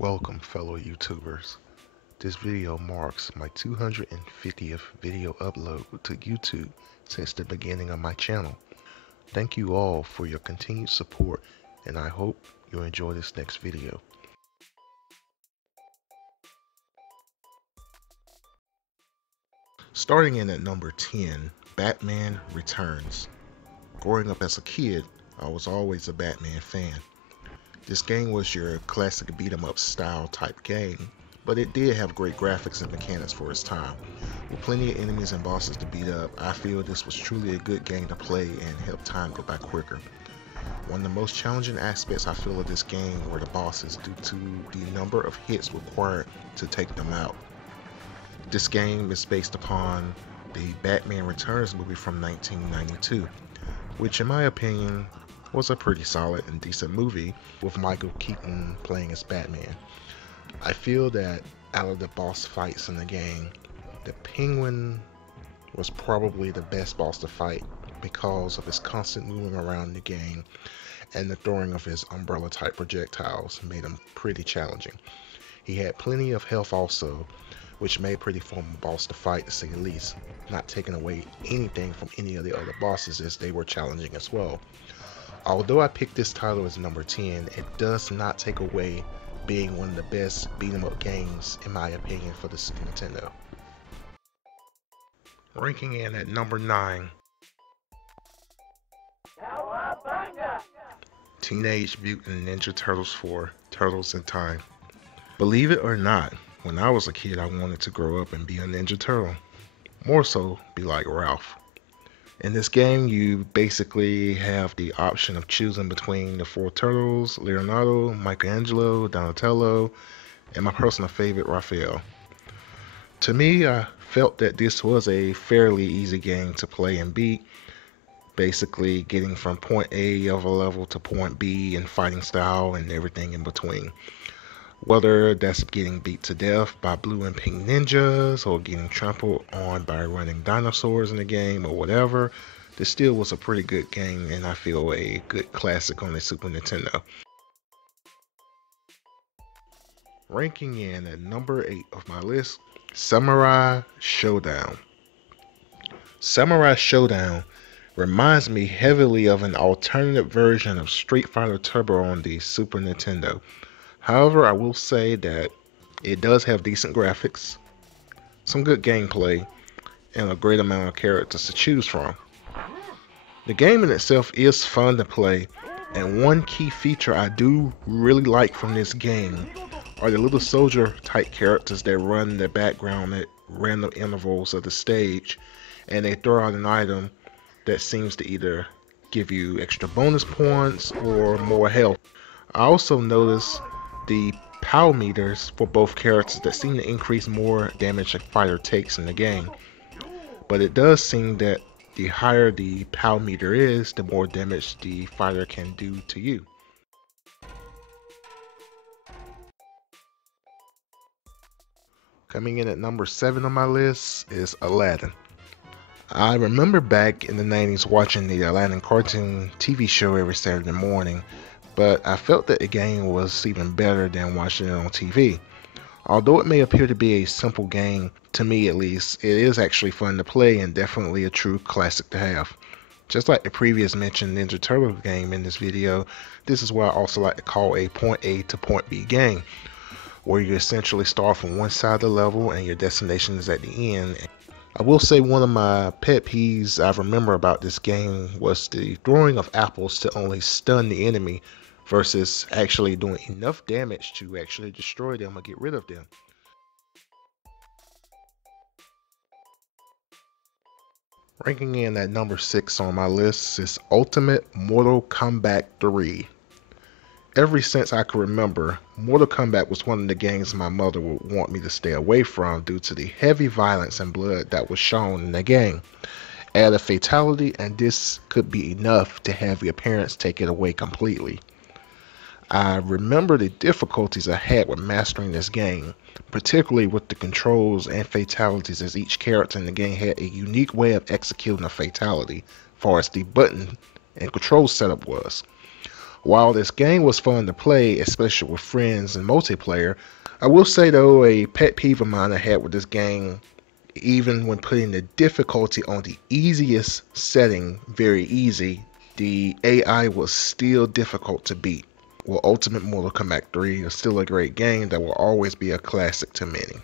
Welcome fellow YouTubers. This video marks my 250th video upload to YouTube since the beginning of my channel. Thank you all for your continued support and I hope you enjoy this next video. Starting in at number 10, Batman Returns. Growing up as a kid, I was always a Batman fan. This game was your classic beat 'em up style type game, but it did have great graphics and mechanics for its time. With plenty of enemies and bosses to beat up, I feel this was truly a good game to play and help time go by quicker. One of the most challenging aspects I feel of this game were the bosses due to the number of hits required to take them out. This game is based upon the Batman Returns movie from 1992, which in my opinion was a pretty solid and decent movie with Michael Keaton playing as Batman. I feel that out of the boss fights in the game, the Penguin was probably the best boss to fight because of his constant moving around the game and the throwing of his umbrella type projectiles made him pretty challenging. He had plenty of health also, which made pretty formidable boss to fight to say the least, not taking away anything from any of the other bosses as they were challenging as well. Although I picked this title as number 10, it does not take away being one of the best beat 'em up games in my opinion for the Super Nintendo. Ranking in at number 9, Teenage Mutant Ninja Turtles 4, Turtles in Time. Believe it or not, when I was a kid I wanted to grow up and be a Ninja Turtle. More so, be like Ralph. In this game, you basically have the option of choosing between the 4 turtles, Leonardo, Michelangelo, Donatello, and my personal favorite, Raphael. To me, I felt that this was a fairly easy game to play and beat, basically getting from point A of a level to point B and fighting style and everything in between. Whether that's getting beat to death by blue and pink ninjas or getting trampled on by running dinosaurs in the game or whatever, this still was a pretty good game and I feel a good classic on the Super Nintendo. Ranking in at number 8 of my list, Samurai Shodown. Samurai Shodown reminds me heavily of an alternative version of Street Fighter Turbo on the Super Nintendo. However, I will say that it does have decent graphics, some good gameplay, and a great amount of characters to choose from. The game in itself is fun to play, and one key feature I do really like from this game are the little soldier type characters that run in the background at random intervals of the stage, and they throw out an item that seems to either give you extra bonus points or more health. I also noticed the POW meters for both characters that seem to increase more damage a fighter takes in the game. But it does seem that the higher the POW meter is, the more damage the fighter can do to you. Coming in at number 7 on my list is Aladdin. I remember back in the 90s watching the Aladdin cartoon TV show every Saturday morning, but I felt that the game was even better than watching it on TV. Although it may appear to be a simple game, to me at least, it is actually fun to play and definitely a true classic to have. Just like the previous mentioned Ninja Turtle game in this video, this is what I also like to call a point A to point B game, where you essentially start from one side of the level and your destination is at the end. I will say one of my pet peeves I remember about this game was the throwing of apples to only stun the enemy versus actually doing enough damage to actually destroy them or get rid of them. Ranking in at number 6 on my list is Ultimate Mortal Kombat 3. Ever since I could remember, Mortal Kombat was one of the games my mother would want me to stay away from due to the heavy violence and blood that was shown in the game. Add a fatality and this could be enough to have your parents take it away completely. I remember the difficulties I had with mastering this game, particularly with the controls and fatalities, as each character in the game had a unique way of executing a fatality, as far as the button and control setup was. While this game was fun to play, especially with friends and multiplayer, I will say though a pet peeve of mine I had with this game, even when putting the difficulty on the easiest setting, very easy, the AI was still difficult to beat. Well, Ultimate Mortal Kombat 3 is still a great game that will always be a classic to many.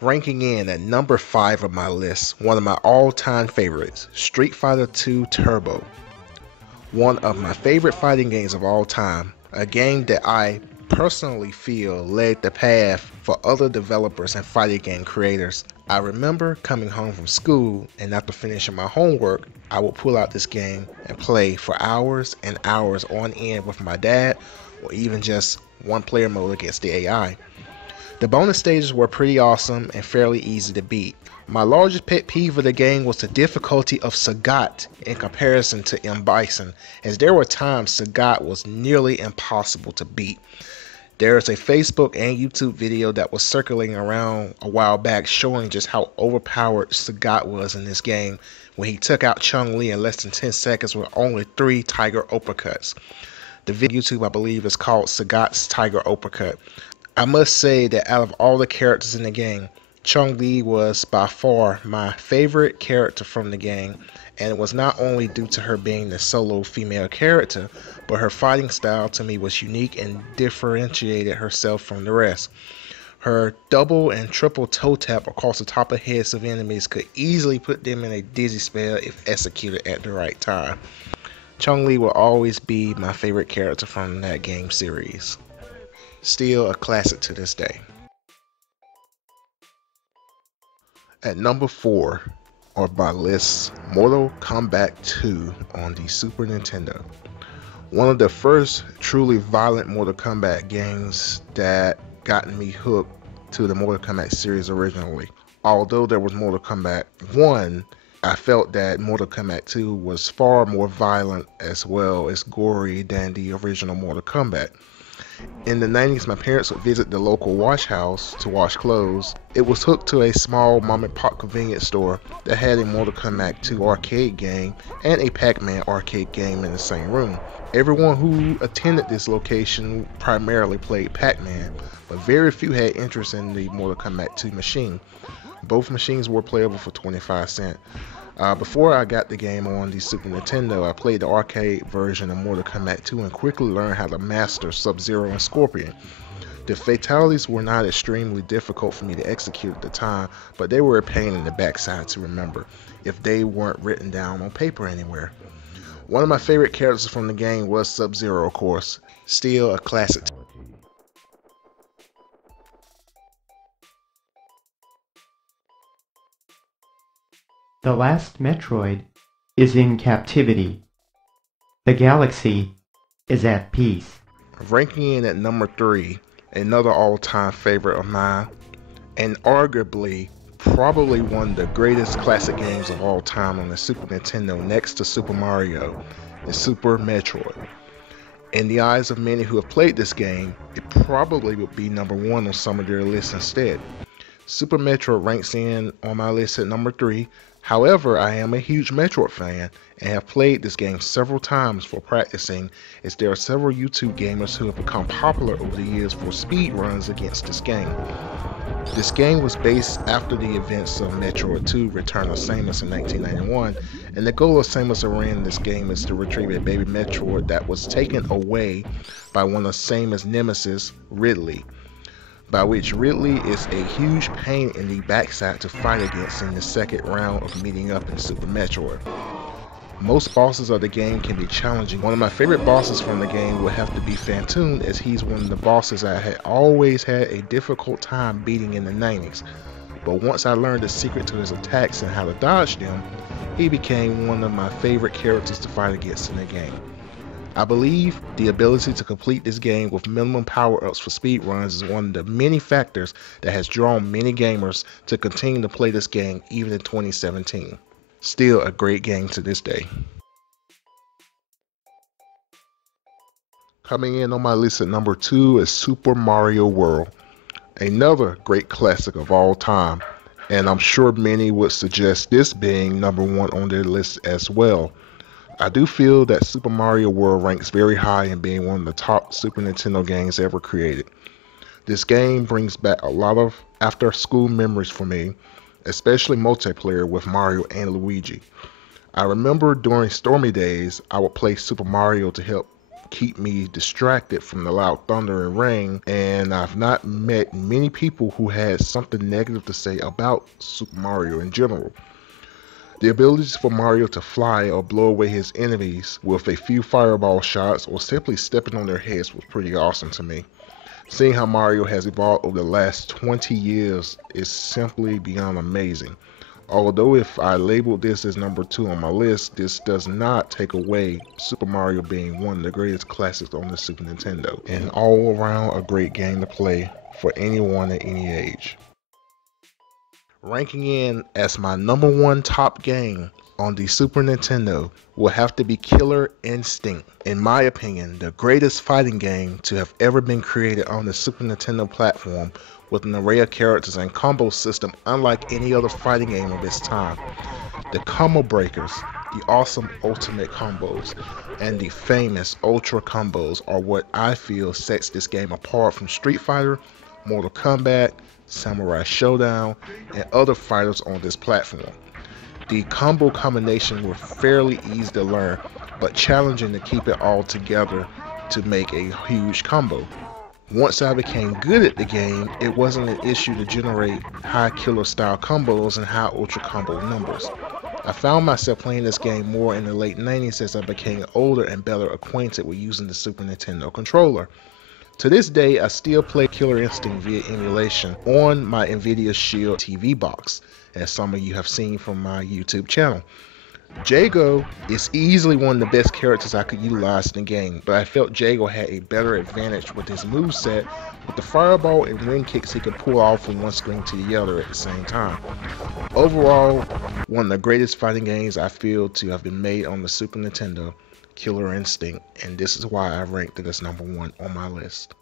Ranking in at number 5 of my list, one of my all-time favorites, Street Fighter II Turbo. One of my favorite fighting games of all time, a game that I personally feel led the path for other developers and fighting game creators. I remember coming home from school, and after finishing my homework, I would pull out this game and play for hours and hours on end with my dad, or even just one player mode against the AI. The bonus stages were pretty awesome and fairly easy to beat. My largest pet peeve of the game was the difficulty of Sagat in comparison to M. Bison, as there were times Sagat was nearly impossible to beat. There is a Facebook and YouTube video that was circulating around a while back showing just how overpowered Sagat was in this game when he took out Chun-Li in less than 10 seconds with only 3 Tiger Uppercuts. The video YouTube I believe is called Sagat's Tiger Uppercut. I must say that out of all the characters in the game, Chun-Li was by far my favorite character from the game, and it was not only due to her being the solo female character, but her fighting style to me was unique and differentiated herself from the rest. Her double and triple toe tap across the top of heads of enemies could easily put them in a dizzy spell if executed at the right time. Chun-Li will always be my favorite character from that game series. Still a classic to this day. At number 4 on my list, Mortal Kombat 2 on the Super Nintendo. One of the first truly violent Mortal Kombat games that got me hooked to the Mortal Kombat series originally. Although there was Mortal Kombat 1, I felt that Mortal Kombat 2 was far more violent as well as gory than the original Mortal Kombat. In the 90s, my parents would visit the local wash house to wash clothes. It was hooked to a small mom and pop convenience store that had a Mortal Kombat 2 arcade game and a Pac-Man arcade game in the same room. Everyone who attended this location primarily played Pac-Man, but very few had interest in the Mortal Kombat 2 machine. Both machines were playable for 25 cents. Before I got the game on the Super Nintendo, I played the arcade version of Mortal Kombat 2 and quickly learned how to master Sub-Zero and Scorpion. The fatalities were not extremely difficult for me to execute at the time, but they were a pain in the backside to remember if they weren't written down on paper anywhere. One of my favorite characters from the game was Sub-Zero, of course. Still a classic. The last Metroid is in captivity. The galaxy is at peace. Ranking in at number 3, another all-time favorite of mine, and arguably probably one of the greatest classic games of all time on the Super Nintendo next to Super Mario, is Super Metroid. In the eyes of many who have played this game, it probably would be number 1 on some of their lists instead. Super Metroid ranks in on my list at number 3. However, I am a huge Metroid fan and have played this game several times for practicing, as there are several YouTube gamers who have become popular over the years for speed runs against this game. This game was based after the events of Metroid 2 Return of Samus in 1991, and the goal of Samus Aran in this game is to retrieve a baby Metroid that was taken away by one of Samus' nemesis, Ridley, by which Ridley is a huge pain in the backside to fight against in the second round of meeting up in Super Metroid. Most bosses of the game can be challenging. One of my favorite bosses from the game would have to be Phantoon, as he's one of the bosses I had always had a difficult time beating in the 90s. But once I learned the secret to his attacks and how to dodge them, he became one of my favorite characters to fight against in the game. I believe the ability to complete this game with minimum power-ups for speedruns is one of the many factors that has drawn many gamers to continue to play this game even in 2017. Still a great game to this day. Coming in on my list at number 2 is Super Mario World, another great classic of all time, and I'm sure many would suggest this being number 1 on their list as well. I do feel that Super Mario World ranks very high in being one of the top Super Nintendo games ever created. This game brings back a lot of after school memories for me, especially multiplayer with Mario and Luigi. I remember during stormy days, I would play Super Mario to help keep me distracted from the loud thunder and rain, and I've not met many people who had something negative to say about Super Mario in general. The abilities for Mario to fly or blow away his enemies with a few fireball shots or simply stepping on their heads was pretty awesome to me. Seeing how Mario has evolved over the last 20 years is simply beyond amazing. Although if I labeled this as number 2 on my list, this does not take away Super Mario being one of the greatest classics on the Super Nintendo, and all around a great game to play for anyone at any age. Ranking in as my number 1 top game on the Super Nintendo will have to be Killer Instinct. In my opinion, the greatest fighting game to have ever been created on the Super Nintendo platform, with an array of characters and combo system unlike any other fighting game of its time. The combo breakers, the awesome ultimate combos, and the famous ultra combos are what I feel sets this game apart from Street Fighter, Mortal Kombat, Samurai Shodown, and other fighters on this platform. The combo combination were fairly easy to learn, but challenging to keep it all together to make a huge combo. Once I became good at the game, it wasn't an issue to generate high killer style combos and high ultra combo numbers. I found myself playing this game more in the late 90s as I became older and better acquainted with using the Super Nintendo controller. To this day, I still play Killer Instinct via emulation on my NVIDIA Shield TV box, as some of you have seen from my YouTube channel. Jago is easily one of the best characters I could utilize in the game, but I felt Jago had a better advantage with his moveset, with the fireball and ring kicks he could pull off from one screen to the other at the same time. Overall, one of the greatest fighting games I feel to have been made on the Super Nintendo, Killer Instinct, and this is why I ranked it as number 1 on my list.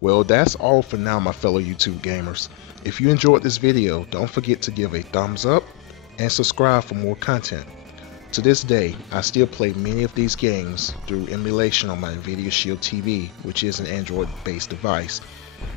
Well, that's all for now, my fellow YouTube gamers. If you enjoyed this video, don't forget to give a thumbs up and subscribe for more content. To this day, I still play many of these games through emulation on my NVIDIA Shield TV, which is an Android-based device.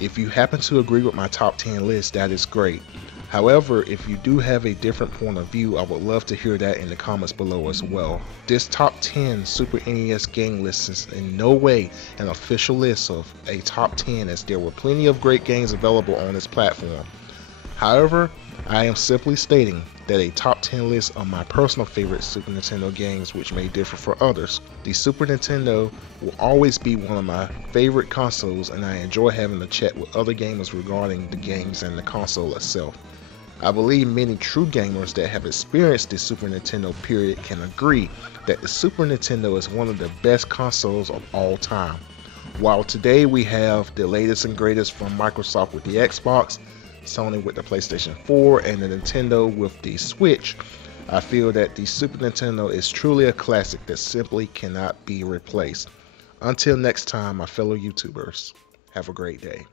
If you happen to agree with my top 10 list, that is great. However, if you do have a different point of view, I would love to hear that in the comments below as well. This top 10 Super NES game list is in no way an official list of a top 10, as there were plenty of great games available on this platform. However, I am simply stating that a top 10 list of my personal favorite Super Nintendo games, which may differ for others. The Super Nintendo will always be one of my favorite consoles, and I enjoy having a chat with other gamers regarding the games and the console itself. I believe many true gamers that have experienced the Super Nintendo period can agree that the Super Nintendo is one of the best consoles of all time. While today we have the latest and greatest from Microsoft with the Xbox, Sony with the PlayStation 4, and the Nintendo with the Switch, I feel that the Super Nintendo is truly a classic that simply cannot be replaced. Until next time, my fellow YouTubers, have a great day.